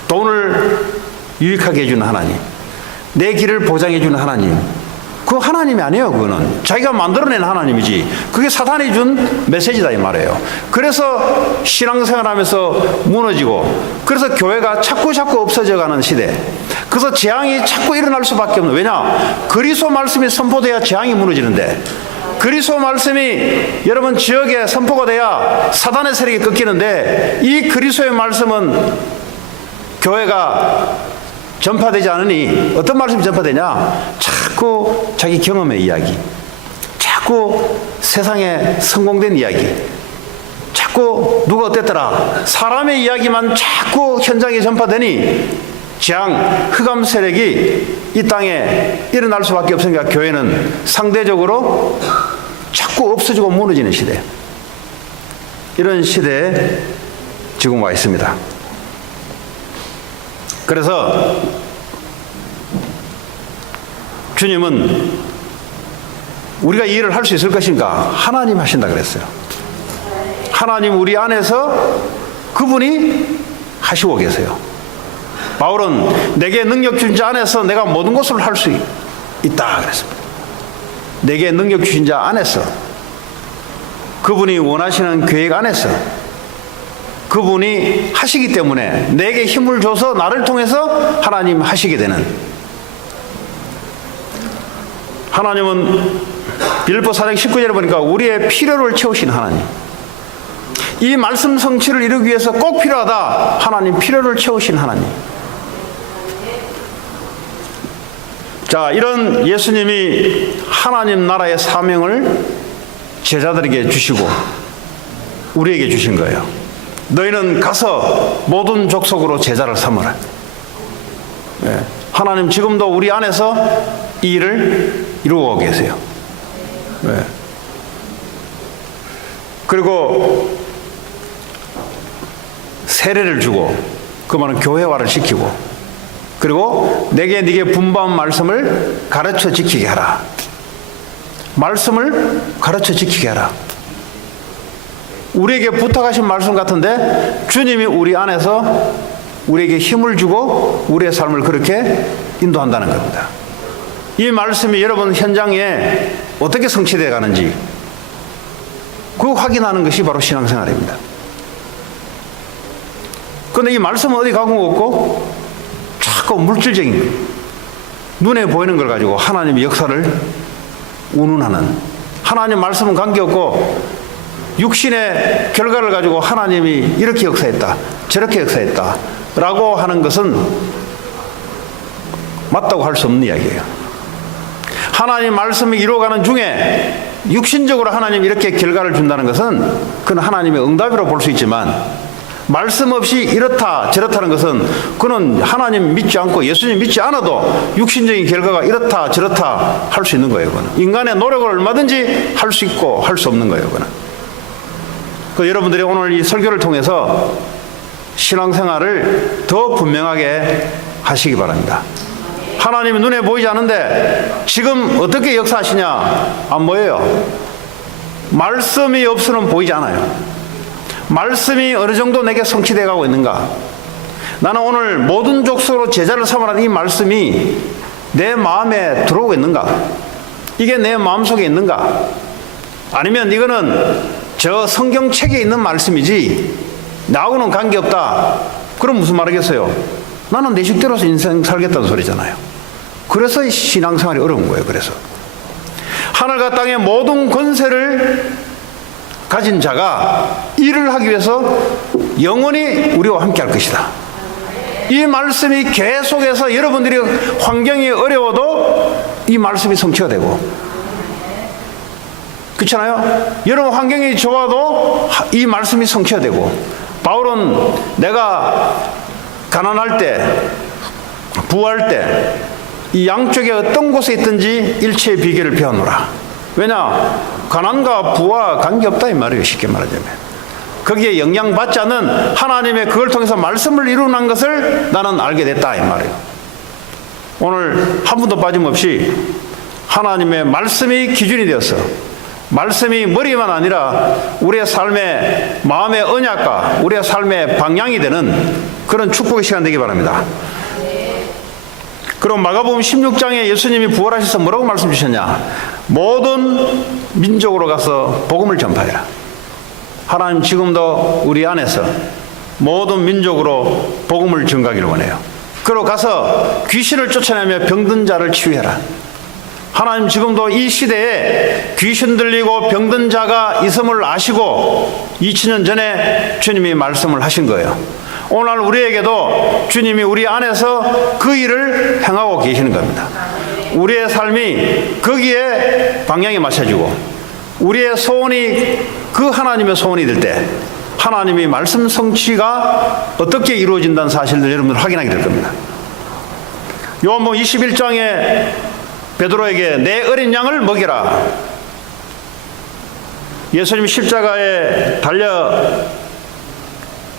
돈을 유익하게 해주는 하나님, 내 길을 보장해 주는 하나님, 그 하나님이 아니에요. 그거는 자기가 만들어낸 하나님이지. 그게 사탄이 준 메시지다 이 말이에요. 그래서 신앙생활하면서 무너지고, 그래서 교회가 자꾸 없어져가는 시대, 그래서 재앙이 자꾸 일어날 수밖에 없는. 왜냐? 그리스도 말씀이 선포돼야 재앙이 무너지는데, 그리스도 말씀이 여러분 지역에 선포가 돼야 사단의 세력이 꺾이는데, 이 그리스도의 말씀은 교회가 전파되지 않으니 어떤 말씀이 전파되냐? 자꾸 자기 경험의 이야기, 자꾸 세상에 성공된 이야기, 자꾸 누가 어땠더라 사람의 이야기만 자꾸 현장에 전파되니 재앙, 흑암 세력이 이 땅에 일어날 수밖에 없으니까 교회는 상대적으로 자꾸 없어지고 무너지는 시대, 이런 시대에 지금 와 있습니다. 그래서 주님은 우리가 이 일을 할 수 있을 것인가? 하나님 하신다 그랬어요. 하나님 우리 안에서 그분이 하시고 계세요. 바울은 내게 능력 주신 자 안에서 내가 모든 것을 할 수 있다 그랬습니다. 내게 능력 주신 자 안에서, 그분이 원하시는 계획 안에서 그분이 하시기 때문에 내게 힘을 줘서 나를 통해서 하나님 하시게 되는, 하나님은 빌립보 4장 19절에 보니까 우리의 필요를 채우신 하나님, 이 말씀 성취를 이루기 위해서 꼭 필요하다, 하나님 필요를 채우신 하나님. 자, 이런 예수님이 하나님 나라의 사명을 제자들에게 주시고 우리에게 주신 거예요. 너희는 가서 모든 족속으로 제자를 삼으라. 하나님 지금도 우리 안에서 이 일을 이루고 계세요. 그리고 세례를 주고, 그 말은 교회화를 시키고, 그리고 내게 네게 분부한 말씀을 가르쳐 지키게 하라. 말씀을 가르쳐 지키게 하라. 우리에게 부탁하신 말씀 같은데 주님이 우리 안에서 우리에게 힘을 주고 우리의 삶을 그렇게 인도한다는 겁니다. 이 말씀이 여러분 현장에 어떻게 성취되어 가는지 그 확인하는 것이 바로 신앙생활입니다. 그런데 이 말씀은 어디 가고 없고 자꾸 물질적인 눈에 보이는 걸 가지고 하나님의 역사를 운운하는, 하나님 말씀은 관계없고 육신의 결과를 가지고 하나님이 이렇게 역사했다, 저렇게 역사했다 라고 하는 것은 맞다고 할 수 없는 이야기예요. 하나님 말씀이 이루어가는 중에 육신적으로 하나님이 이렇게 결과를 준다는 것은 그건 하나님의 응답이라고 볼 수 있지만, 말씀 없이 이렇다 저렇다는 것은 그는 하나님 믿지 않고 예수님 믿지 않아도 육신적인 결과가 이렇다 저렇다 할 수 있는 거예요. 그건 인간의 노력을 얼마든지 할 수 있고 할 수 없는 거예요. 그건 여러분들이 오늘 이 설교를 통해서 신앙생활을 더 분명하게 하시기 바랍니다. 하나님이 눈에 보이지 않는데 지금 어떻게 역사하시냐? 안 보여요. 말씀이 없으면 보이지 않아요. 말씀이 어느 정도 내게 성취되어 가고 있는가? 나는 오늘 모든 족속으로 제자를 삼으라는 이 말씀이 내 마음에 들어오고 있는가? 이게 내 마음속에 있는가? 아니면 이거는 저 성경책에 있는 말씀이지 나하고는 관계없다. 그럼 무슨 말이겠어요? 나는 내 식대로서 인생 살겠다는 소리잖아요. 그래서 신앙생활이 어려운 거예요. 그래서 하늘과 땅의 모든 권세를 가진 자가 일을 하기 위해서 영원히 우리와 함께 할 것이다. 이 말씀이 계속해서 여러분들이 환경이 어려워도 이 말씀이 성취가 되고, 그렇잖아요? 여러분 환경이 좋아도 이 말씀이 성취가 되고, 바울은 내가 가난할 때, 부할 때, 이 양쪽에 어떤 곳에 있든지 일체의 비결을 배워놓으라. 왜냐? 가난과 부와 관계없다 이 말이에요. 쉽게 말하자면 거기에 영향받지 않는 하나님의 그걸 통해서 말씀을 이루는 것을 나는 알게 됐다 이 말이에요. 오늘 한 분도 빠짐없이 하나님의 말씀이 기준이 되어서, 말씀이 머리만 아니라 우리의 삶의 마음의 언약과 우리의 삶의 방향이 되는 그런 축복의 시간 되기 바랍니다. 그럼 마가복음 16장에 예수님이 부활하셔서 뭐라고 말씀 주셨냐? 모든 민족으로 가서 복음을 전파해라. 하나님 지금도 우리 안에서 모든 민족으로 복음을 전가하기를 원해요. 그리고 가서 귀신을 쫓아내며 병든 자를 치유해라. 하나님 지금도 이 시대에 귀신 들리고 병든 자가 있음을 아시고 2000년 전에 주님이 말씀을 하신 거예요. 오늘 우리에게도 주님이 우리 안에서 그 일을 행하고 계시는 겁니다. 우리의 삶이 거기에 방향이 맞춰지고 우리의 소원이 그 하나님의 소원이 될 때 하나님의 말씀 성취가 어떻게 이루어진다는 사실을 여러분들 확인하게 될 겁니다. 요한복음 21장에 베드로에게 내 어린 양을 먹여라. 예수님 십자가에 달려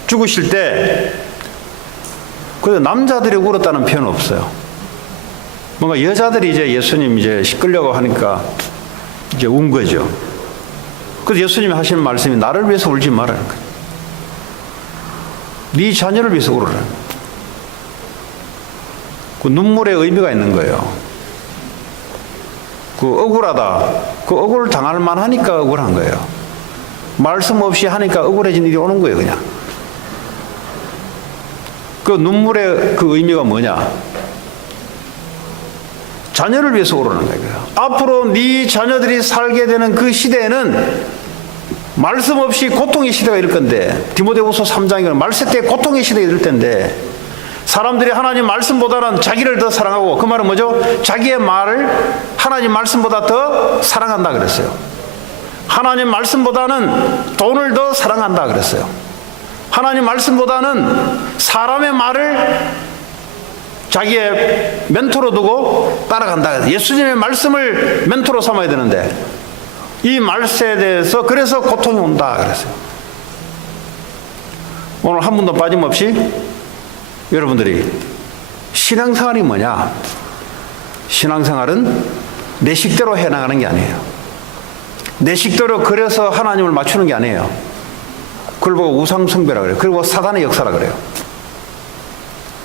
죽으실 때 그래서 남자들이 울었다는 표현은 없어요. 뭔가 여자들이 이제 예수님 이제 씻으려고 하니까 이제 운 거죠. 그래서 예수님이 하시는 말씀이 나를 위해서 울지 말라는 거예요. 네 자녀를 위해서 울어라. 그 눈물의 의미가 있는 거예요. 그 억울하다. 그 억울 당할 만하니까 억울한 거예요. 말씀 없이 하니까 억울해진 일이 오는 거예요, 그냥. 그 눈물의 그 의미가 뭐냐? 자녀를 위해서 오르는 거예요. 앞으로 네 자녀들이 살게 되는 그 시대에는 말씀 없이 고통의 시대가 이럴 건데, 디모데후서 3장에 말세 때 고통의 시대가 이럴 텐데, 사람들이 하나님 말씀보다는 자기를 더 사랑하고, 그 말은 뭐죠? 자기의 말을 하나님 말씀보다 더 사랑한다 그랬어요. 하나님 말씀보다는 돈을 더 사랑한다 그랬어요. 하나님 말씀보다는 사람의 말을 자기의 멘토로 두고 따라간다. 예수님의 말씀을 멘토로 삼아야 되는데 이 말세에 대해서 그래서 고통이 온다 그랬어요. 오늘 한 분도 빠짐없이 여러분들이 신앙생활이 뭐냐? 신앙생활은 내 식대로 해나가는 게 아니에요. 내 식대로 그래서 하나님을 맞추는 게 아니에요. 그걸 보고 우상숭배라 그래요. 그리고 사단의 역사라 그래요.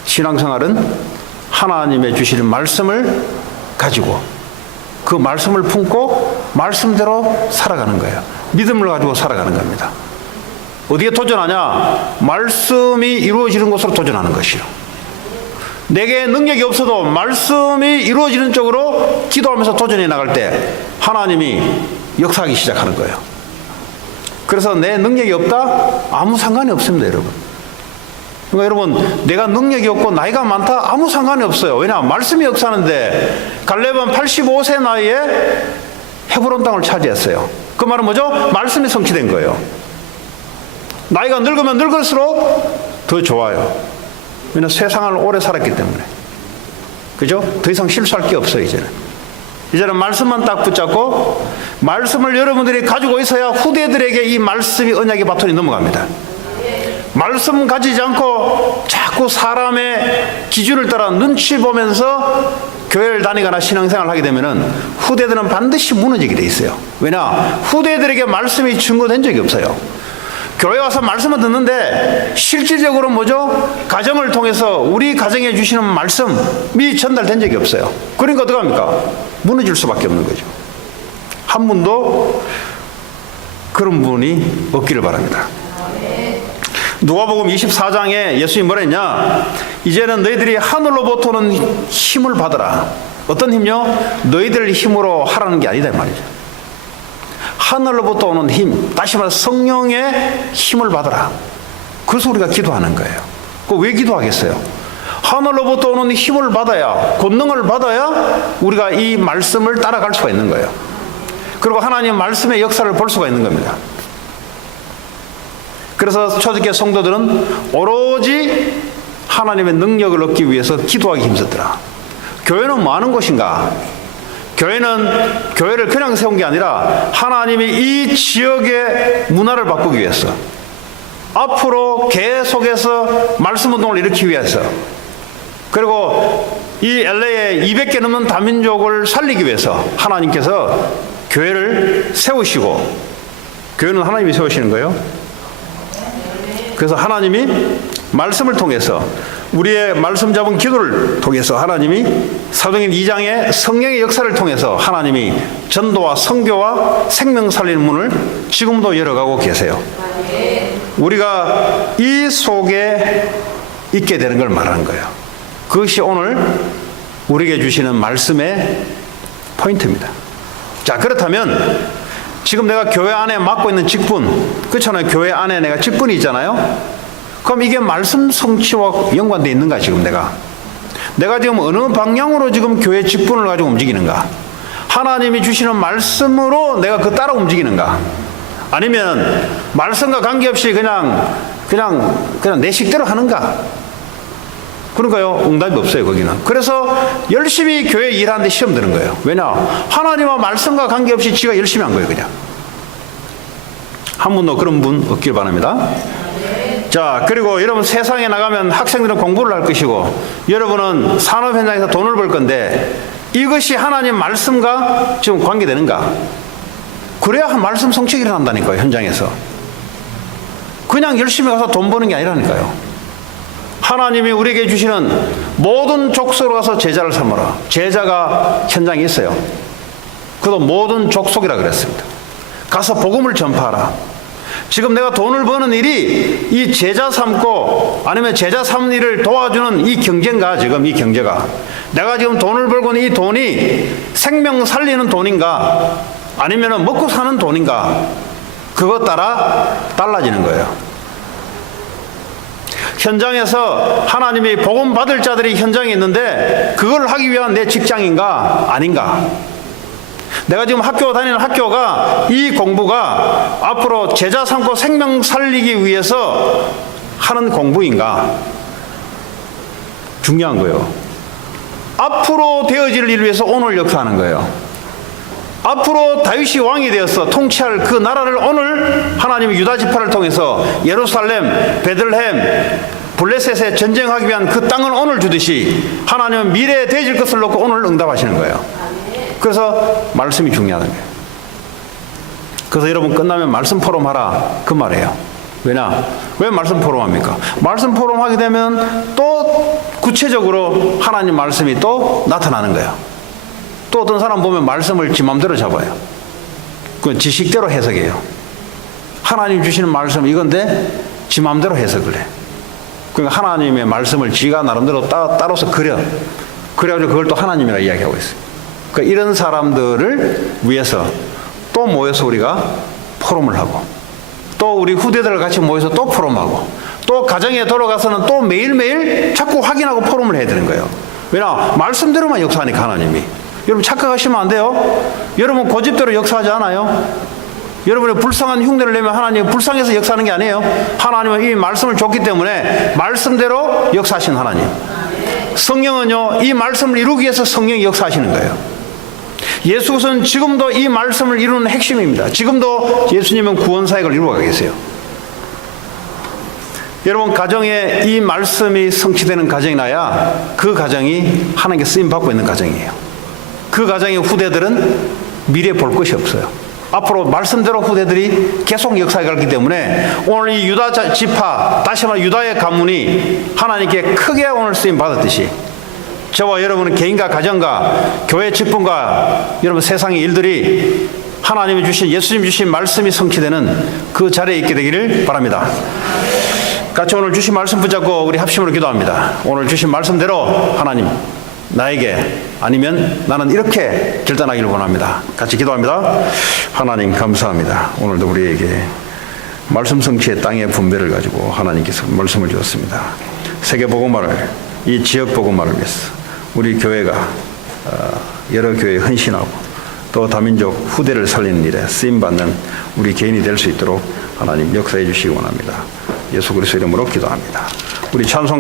신앙생활은 하나님의 주시는 말씀을 가지고 그 말씀을 품고 말씀대로 살아가는 거예요. 믿음을 가지고 살아가는 겁니다. 어디에 도전하냐? 말씀이 이루어지는 곳으로 도전하는 것이요. 내게 능력이 없어도 말씀이 이루어지는 쪽으로 기도하면서 도전해 나갈 때 하나님이 역사하기 시작하는 거예요. 그래서 내 능력이 없다? 아무 상관이 없습니다, 여러분. 그러니까 여러분, 내가 능력이 없고 나이가 많다? 아무 상관이 없어요. 왜냐? 말씀이 역사하는데 갈렙은 85세 나이에 헤브론 땅을 차지했어요. 그 말은 뭐죠? 말씀이 성취된 거예요. 나이가 늙으면 늙을수록 더 좋아요. 왜냐하면 세상을 오래 살았기 때문에. 그죠? 더 이상 실수할 게 없어요, 이제는 말씀만 딱 붙잡고 말씀을 여러분들이 가지고 있어야 후대들에게 이 말씀이 언약의 바톤이 넘어갑니다. 말씀 가지지 않고 자꾸 사람의 기준을 따라 눈치 보면서 교회를 다니거나 신앙생활을 하게 되면은 후대들은 반드시 무너지게 돼 있어요. 왜냐? 후대들에게 말씀이 증거된 적이 없어요. 교회 와서 말씀을 듣는데 실질적으로 뭐죠? 가정을 통해서 우리 가정에 주시는 말씀이 전달된 적이 없어요. 그러니까 어떡합니까? 무너질 수밖에 없는 거죠. 한 분도 그런 분이 없기를 바랍니다. 누가복음 24장에 예수님이 뭐라 했냐? 이제는 너희들이 하늘로부터 오는 힘을 받으라. 어떤 힘요? 너희들 힘으로 하라는 게 아니다 이 말이죠. 하늘로부터 오는 힘, 다시 말해서 성령의 힘을 받으라. 그래서 우리가 기도하는 거예요. 왜 기도하겠어요? 하늘로부터 오는 힘을 받아야, 권능을 받아야 우리가 이 말씀을 따라갈 수가 있는 거예요. 그리고 하나님 말씀의 역사를 볼 수가 있는 겁니다. 그래서 초대교회 성도들은 오로지 하나님의 능력을 얻기 위해서 기도하기 힘쓰더라. 교회는 뭐 하는 곳인가? 교회는 교회를 그냥 세운 게 아니라 하나님이 이 지역의 문화를 바꾸기 위해서, 앞으로 계속해서 말씀 운동을 일으키기 위해서, 그리고 이 LA에 200개 넘는 다민족을 살리기 위해서 하나님께서 교회를 세우시고, 교회는 하나님이 세우시는 거예요. 그래서 하나님이 말씀을 통해서, 우리의 말씀 잡은 기도를 통해서 하나님이 사도행전 2장의 성령의 역사를 통해서 하나님이 전도와 선교와 생명 살리는 문을 지금도 열어가고 계세요. 우리가 이 속에 있게 되는 걸 말하는 거예요. 그것이 오늘 우리에게 주시는 말씀의 포인트입니다. 자, 그렇다면 지금 내가 교회 안에 맡고 있는 직분, 그렇잖아요. 교회 안에 내가 직분이 있잖아요. 그럼 이게 말씀 성취와 연관되어 있는가? 지금 내가 지금 어느 방향으로 지금 교회 직분을 가지고 움직이는가? 하나님이 주시는 말씀으로 내가 그 따라 움직이는가? 아니면 말씀과 관계없이 그냥 내 식대로 하는가? 그러니까요, 응답이 없어요, 거기는. 그래서 열심히 교회 일하는데 시험 드는 거예요. 왜냐? 하나님과 말씀과 관계없이 지가 열심히 한 거예요, 그냥. 한 분도 그런 분 없길 바랍니다. 자, 그리고 여러분 세상에 나가면 학생들은 공부를 할 것이고, 여러분은 산업 현장에서 돈을 벌 건데, 이것이 하나님 말씀과 지금 관계되는가? 그래야 말씀 성취가 일어난다니까요, 현장에서. 그냥 열심히 가서 돈 버는 게 아니라니까요. 하나님이 우리에게 주시는 모든 족속으로 가서 제자를 삼으라. 제자가 현장에 있어요. 그도 모든 족속이라 그랬습니다. 가서 복음을 전파하라. 지금 내가 돈을 버는 일이 이 제자 삼고 아니면 제자 삼는 일을 도와주는 이 경제인가, 지금 이 경제가. 내가 지금 돈을 벌고 있는 이 돈이 생명 살리는 돈인가, 아니면 먹고 사는 돈인가, 그것 따라 달라지는 거예요. 현장에서 하나님이 복음 받을 자들이 현장에 있는데 그걸 하기 위한 내 직장인가 아닌가? 내가 지금 학교 다니는 학교가 이 공부가 앞으로 제자 삼고 생명 살리기 위해서 하는 공부인가? 중요한 거예요. 앞으로 되어질 일을 위해서 오늘 역사하는 거예요. 앞으로 다윗이 왕이 되어서 통치할 그 나라를 오늘 하나님이 유다 지파를 통해서 예루살렘, 베들레헴, 블레셋에 전쟁하기 위한 그 땅을 오늘 주듯이 하나님은 미래에 되어질 것을 놓고 오늘 응답하시는 거예요. 그래서 말씀이 중요하다는 거예요. 그래서 여러분 끝나면 말씀 포럼 하라, 그 말이에요. 왜냐? 왜 말씀 포럼 합니까? 말씀 포럼 하게 되면 또 구체적으로 하나님 말씀이 또 나타나는 거예요. 또 어떤 사람 보면 말씀을 지 맘대로 잡아요. 그건 지식대로 해석해요. 하나님 주시는 말씀 이건데 지 맘대로 해석을 해. 그러니까 하나님의 말씀을 지가 나름대로 따로서 그래가지고 그걸 또 하나님이라 이야기하고 있어요. 그러니까 이런 사람들을 위해서 또 모여서 우리가 포럼을 하고, 또 우리 후대들을 같이 모여서 또 포럼하고, 또 가정에 돌아가서는 또 매일매일 자꾸 확인하고 포럼을 해야 되는 거예요. 왜냐? 말씀대로만 역사하니까 하나님이. 여러분 착각하시면 안 돼요. 여러분 고집대로 역사하지 않아요. 여러분의 불쌍한 흉내를 내면 하나님 불쌍해서 역사하는 게 아니에요. 하나님은 이 말씀을 줬기 때문에 말씀대로 역사하신 하나님. 성령은요, 이 말씀을 이루기 위해서 성령이 역사하시는 거예요. 예수는 지금도 이 말씀을 이루는 핵심입니다. 지금도 예수님은 구원사역을 이루어가고 계세요. 여러분 가정에 이 말씀이 성취되는 가정이 나야 그 가정이 하나님께 쓰임받고 있는 가정이에요. 그 가정의 후대들은 미래에 볼 것이 없어요. 앞으로 말씀대로 후대들이 계속 역사해 갔기 때문에 오늘 이 유다 지파, 다시 말해 유다의 가문이 하나님께 크게 오늘 쓰임 받았듯이 저와 여러분은 개인과 가정과 교회 직분과 여러분 세상의 일들이 하나님이 주신, 예수님 주신 말씀이 성취되는 그 자리에 있게 되기를 바랍니다. 같이 오늘 주신 말씀 붙잡고 우리 합심으로 기도합니다. 오늘 주신 말씀대로 하나님 나에게, 아니면 나는 이렇게 결단하기를 원합니다. 같이 기도합니다. 하나님 감사합니다. 오늘도 우리에게 말씀 성취의 땅의 분배를 가지고 하나님께서 말씀을 주었습니다. 세계 복음화를, 이 지역 복음화를 위해서 우리 교회가 여러 교회에 헌신하고 또 다민족 후대를 살리는 일에 쓰임받는 우리 개인이 될 수 있도록 하나님 역사해 주시기 원합니다. 예수 그리스도 이름으로 기도합니다. 우리 찬송